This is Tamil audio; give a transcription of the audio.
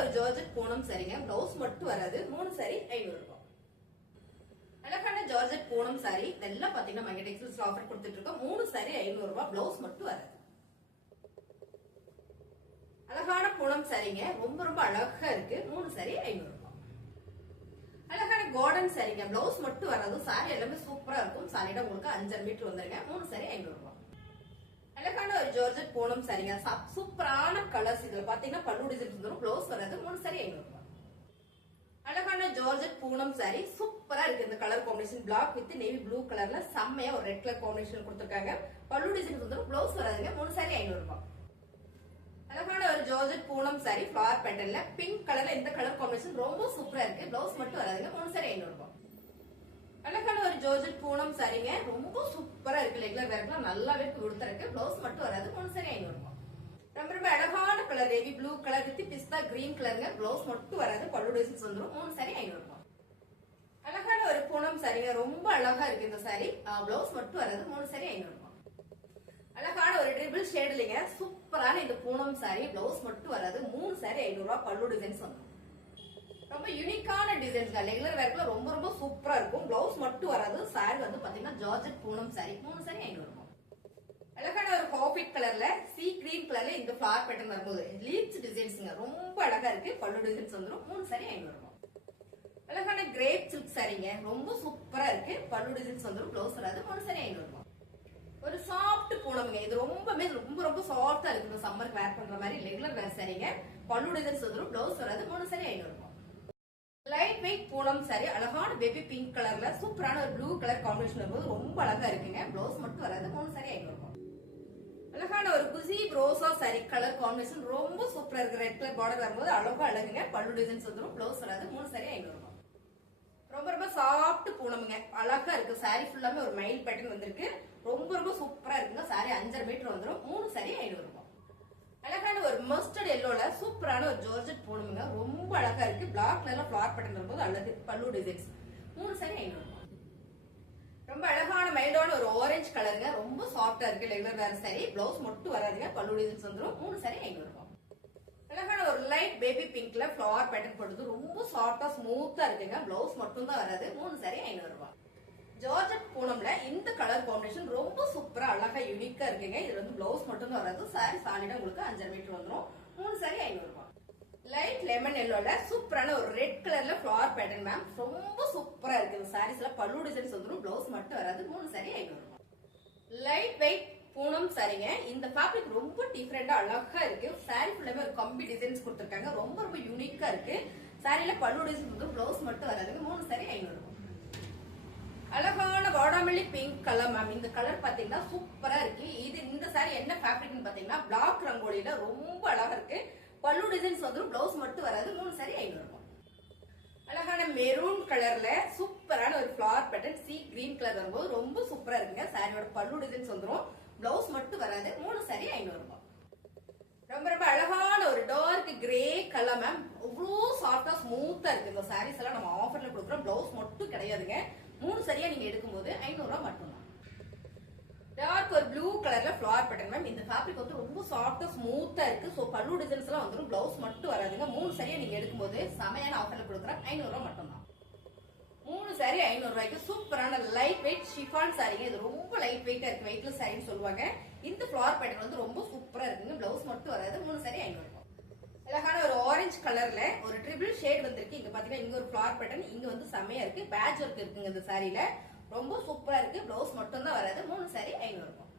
ஒரு ஜார்ஜெட் பூனம் சரிங்க, பிளவுஸ் மட்டும் வராது. 3 சாரி 500 ரூபாய். அழகான ஜார்ஜெட் பூனம் சாரி இதெல்லாம் பாத்தீங்கன்னா மங்கை டெக்ஸ்டைல்ஸ் ஆஃபர் கொடுத்துட்டு இருக்கோம். 3 சாரி 500 ரூபாய், பிளவுஸ் மட்டும் வராது. அழகான பூனம் சாரிங்க, ரொம்ப ரொம்ப அழகா இருக்கு. 3 சாரி 500 ரூபாய். அழகான கார்டன் சாரிங்க, பிளவுஸ் மட்டும் வராது. சாரி எல்லாமே சூப்பரா இருக்கும். சாரியோட உங்களுக்கு 5 மீட்டர் வந்துருங்க. 3 சாரி 500 ரூபாய். அழகான ஒரு ஜார்ஜெட் பூனம் சாரிங்க, சூப்பரான கலர்ஸ். இதுல பாத்தீங்கன்னா பல்லு டிசைன்ஸ் வந்துரும், பிளவுஸ் வராது. 3 சாரி 500 ரூபாய். அழகான ஜார்ஜெட் பூனம் சாரி சூப்பரா இருக்கு. இந்த colour combination black with navy blue கலர்ல செம்மையா ஒரு ரெட் கலர் காம்பினேஷன் கொடுத்திருக்காங்க. பல்லு டிசைன்ஸ் வந்துரும், பிளவுஸ் வராதுங்க. 3 சாரி 500 ரூபாய். அழகான ஒரு ஜார்ஜெட் பூனம் சாரி ஃபிளவர் பேட்டர்ன்ல பிங்க் கலர்ல இந்த கலர் காம்பினேஷன் ரொம்ப சூப்பரா இருக்கு. பிளவுஸ் மட்டும் வராதுங்க. 3 சாரி 500 ரூபாய். அழகான ஒரு ஜார்ஜெட் பூனம் சாரிங்க, ரொம்ப சூப்பரா இருக்கு. ரெகுலர் வேர்க்கலாம் நல்லாவே கொடுத்துருக்கு. பிளவுஸ் மட்டும் வராது. 3 சாரி 500 ரூபாய். ரொம்ப ரொம்ப அழகான colour navy blue colour with pista green கலருங்க. பிளவுஸ் மட்டும் வராது. பல்லு டிசைன்ஸ் வந்துரும். 3 சாரி 500 ரூபாய். அழகான ஒரு பூனம் சாரிங்க, ரொம்ப அழகா இருக்கு இந்த சாரி. பிளவுஸ் மட்டும் வராது. 3 சாரி 500 ரூபாய். அழகான ஒரு ட்ரிபிள் ஷேட்லங்க சூப்பரான இந்த பூனம் சாரி, பிளவுஸ் மட்டும் வராது. 3 சாரி 500 ரூபாய். பல்லு டிசைன்ஸ் வந்துரும். ரொம்ப யூனிக்கான டிசைன்ஸ் தான். ரெகுலர் வேர்க்குல ரொம்ப ரொம்ப சூப்பரா இருக்கும். பிளவுஸ் மட்டும் வராது. சாரி வந்து பாத்தீங்கன்னா ஜார்ஜெட் பூனம் சாரி. 3 சாரி 500 ரூபாய். அழகான ஒரு காஃபி கலர்ல சீ கிரீன் கலர்ல இந்த ஃபிளவர் பேட்டர்ன் வரும்போது லீவ்ஸ் டிசைன்ஸ்ங்க ரொம்ப அழகா இருக்கு. பல்லு டிசைன்ஸ் வந்துரும். 3 சாரி 500 ரூபாய். அழகான கிரேப் சில்க் சாரிங்க, ரொம்ப சூப்பரா இருக்கு. பல்லு டிசைன்ஸ் வந்துரும், பிளவுஸ் வராது. 3 சாரி 500 ரூபாய். ஒரு சாஃப்ட் பூனம்ங்க, இது ரொம்ப ரொம்ப சாஃப்டா இருக்கு. இந்த சம்மருக்கு வேர் பண்ற மாதிரி ரெகுலர் வேர் சாரிங்க. பல்லு டிசைன்ஸ் வந்துரும், பிளவுஸ் வராது. 3 சாரி 500 ரூபாய். லைட் வெயிட் பூனம் சாரி, அழகான பேபி பிங்க் கலர்ல சூப்பரான ஒரு ப்ளூ கலர் காம்பினேஷன் வரும்போது ரொம்ப அழகா இருக்குங்க. பிளவுஸ் மட்டும் வராது. 3 சாரி 500 ரூபாய். அழகான ஒரு குசி ரோசா சாரி கலர் காம்பினேஷன் ரொம்ப சூப்பரா இருக்கு. ரெட் கலர் பார்டர் வரும்போது அழகா அழகுங்க. பல்லு டிசைன்ஸ் வந்துரும், பிளவுஸ் வராது. 3 சாரி 500 ரூபாய். ரொம்ப ரொம்ப சாஃப்ட் பூனம்ங்க, அழகா இருக்கு. சாரி ஃபுல்லாமே ஒரு மயில் பேட்டர்ன் வந்திருக்கு. ரொம்ப ரொம்ப சூப்பரா இருக்குங்க. சாரி 5.5 மீட்டர் வந்துரும். 3 சாரி 500 ரூபாய். அழகான ஒரு மஸ்டர்ட் எல்லோல சூப்பரான ஒரு ஜார்ஜெட் பூனம்ங்க, ரொம்ப அழகா இருக்கு. பிளாக் கலர்ல ஃபிளவர் பேட்டர்ன் வரும்போது அழகு. பல்லு டிசைன்ஸ். 3 சாரி 500 ரூபாய். ரொம்ப அழகான மைல்டான ஒரு ஆரஞ்சு கலருங்க, ரொம்ப சாஃப்டா இருக்கு. ரெகுலர் வேர் சாரி. பிளவுஸ் மட்டும் வராதுங்க. பல்லு டிசைன்ஸ் வந்துரும். 3 சாரி 500 ரூபாய். அழகான ஒரு லைட் பேபி பிங்க்ல ஃபிளவர் பேட்டர்ன் போடுறது ரொம்ப சாஃப்டா ஸ்மூத்தா இருக்குங்க. பிளவுஸ் மட்டும் தான் வராது. 3 சாரி 500 ரூபாய். ஜார்ஜெட் பூனம்ல இந்த கலர் காம்பினேஷன் ரொம்ப சூப்பரா அழகா யூனிக்கா இருக்குங்க. இது வந்து பிளவுஸ் மட்டும் தான் வராது. சாரி சாலிடா உங்களுக்கு 5.5 மீட்டர் வந்துரும். 3 சாரி 500 ரூபாய். லைட் லெமன் எல்லோல சூப்பரான ஒரு ரெட் கலர்ல ஃபிளவர் பேட்டர்ன் மேம், ரொம்ப சூப்பரா இருக்கு. இந்த சாரீஸ்ல பல்லு டிசைன்ஸ் வந்துரும், பிளவுஸ் மட்டும் வராது. 3 சாரி 500 ரூபாய். லைட் வெயிட் பூனம் சாரிங்க, இந்த ஃபேப்ரிக் ரொம்ப டிஃபரெண்டா அழகா இருக்கு. சாரி ஃபுல்லாமே ஒரு கம்பி டிசைன்ஸ் கொடுத்திருக்காங்க. ரொம்ப ரொம்ப யூனிக்கா இருக்கு. சாரில பல்லு டிசைன்ஸ் வந்துரும், பிளவுஸ் மட்டும் வராதுங்க. 3 சாரி 500 ரூபாய். அழகான வாடாமல்லி பிங்க் கலர் மேம், இந்த கலர் பாத்தீங்கன்னா சூப்பரா இருக்கு. இந்த சாரி என்ன ஃபேப்ரிக்னு பாத்தீங்கன்னா பிளாக் ரங்கோலியில ரொம்ப அழகா இருக்கு. பல்லு டிசைன்ஸ் வந்துரும், பிளவுஸ் மட்டும் வராது. 3 சாரி 500 ரூபாய். அழகான மெரூன் கலர்ல சூப்பரான ஒரு flower pattern sea green colour வரும்போது ரொம்ப சூப்பரா இருக்குங்க. சாரியோட பல்லு டிசைன்ஸ் வந்துரும், பிளவுஸ் மட்டும் வராது. 3 சாரி 500 ரூபாய். ரொம்ப ரொம்ப அழகான ஒரு டார்க் கிரே கலர் மேம், அவ்வளோ சாஃப்டா ஸ்மூத்தா இருக்கு. இந்த சாரீஸ் எல்லாம் நம்ம ஆஃபர்ல கொடுக்குறோம். பிளவுஸ் மட்டும் கிடையாதுங்க. 3 சரியா நீங்க எடுக்கும்போது 500 ரூபாய் மட்டும் தான். டார்க் ஒரு ப்ளூ கலர்ல ஃபிளவர் பேட்டர்ன் மேம், இந்த ஃபேப்ரிக் வந்து ரொம்ப சாஃப்டா ஸ்மூத்தா இருக்கு. சோ பல்லு டிசைன்ஸ் எல்லாம் வந்துரும், பிளவுஸ் மட்டும் வராதுங்க. 3 சரியா நீங்க எடுக்கும்போது செமையான ஆஃபர்ல கொடுக்குறோம். 500 ரூபாய் மட்டும் தான். 3 சாரி 500 ரூபாய்க்கு சூப்பரான லைட் வெயிட் ஷிஃபான் சாரிங்க. இது ரொம்ப லைட் வெயிட்டா இருக்கு. வெயிட்லெஸ் சாரின்னு சொல்லுவாங்க. இந்த ஃபிளவர் பேட்டர்ன் வந்து ரொம்ப சூப்பரா இருக்குங்க. பிளவுஸ் மட்டும் வராது. 3 சாரி 500 ரூபாய். அழகான ஒரு ஆரஞ்சு கலர்ல ஒரு ட்ரிபிள் ஷேட் வந்திருக்கு. இங்க பாத்தீங்கன்னா இங்க ஒரு ஃபிளவர் பேட்டர்ன், இங்க வந்து செமையா இருக்கு. பேட்ச் ஒர்க் இருக்குங்க இந்த சாரில. ரொம்ப சூப்பரா இருக்கு. பிளவுஸ் மட்டும் தான் வராது. 3 சாரி 500 ரூபாய்.